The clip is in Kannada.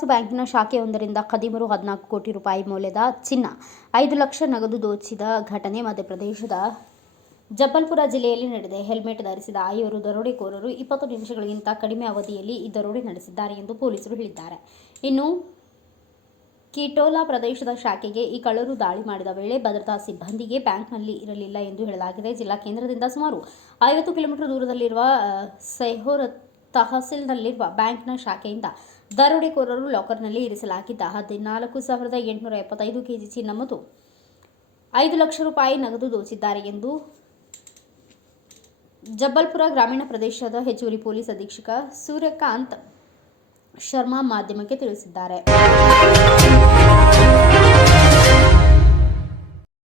ಹಣಕಾಸು ಬ್ಯಾಂಕಿನ ಶಾಖೆಯೊಂದರಿಂದ ಖದೀಮರು 14 ಕೋಟಿ ರೂಪಾಯಿ ಮೌಲ್ಯದ ಚಿನ್ನ, 5 ಲಕ್ಷ ನಗದು ದೋಚಿದ ಘಟನೆ ಮಧ್ಯಪ್ರದೇಶದ ಜಬ್ಬಲ್ಪುರ ಜಿಲ್ಲೆಯಲ್ಲಿ ನಡೆದಿದೆ. ಹೆಲ್ಮೆಟ್ ಧರಿಸಿದ ಐವರು ದರೋಡೆಕೋರರು 20 ನಿಮಿಷಗಳಿಗಿಂತ ಕಡಿಮೆ ಅವಧಿಯಲ್ಲಿ ಈ ದರೋಡೆ ನಡೆಸಿದ್ದಾರೆ ಎಂದು ಪೊಲೀಸರು ಹೇಳಿದ್ದಾರೆ. ಇನ್ನು ಕಿಟೋಲಾ ಪ್ರದೇಶದ ಶಾಖೆಗೆ ಈ ಕಳ್ಳರು ದಾಳಿ ಮಾಡಿದ ವೇಳೆ ಭದ್ರತಾ ಸಿಬ್ಬಂದಿಗೆ ಬ್ಯಾಂಕ್ನಲ್ಲಿ ಇರಲಿಲ್ಲ ಎಂದು ಹೇಳಲಾಗಿದೆ. ಜಿಲ್ಲಾ ಕೇಂದ್ರದಿಂದ ಸುಮಾರು 50 ಕಿಲೋಮೀಟರ್ ದೂರದಲ್ಲಿರುವ ಸೆಹೋರ್ ತಹಸೀಲ್ನಲ್ಲಿರುವ ಬ್ಯಾಂಕ್ನ ಶಾಖೆಯಿಂದ ದರೋಡೆಕೋರರು ಲಾಕರ್ನಲ್ಲಿ ಇರಿಸಲಾಗಿದ್ದ 14,875 ಕೆಜಿ ಚಿನ್ನ ಮತ್ತು 5 ಲಕ್ಷ ರೂಪಾಯಿ ನಗದು ದೋಚಿದ್ದಾರೆ ಎಂದು ಜಬ್ಬಲ್ಪುರ ಗ್ರಾಮೀಣ ಪ್ರದೇಶದ ಹೆಚ್ಚುವರಿ ಪೊಲೀಸ್ ಅಧೀಕ್ಷಕ ಸೂರ್ಯಕಾಂತ್ ಶರ್ಮಾ ಮಾಧ್ಯಮಕ್ಕೆ ತಿಳಿಸಿದ್ದಾರೆ.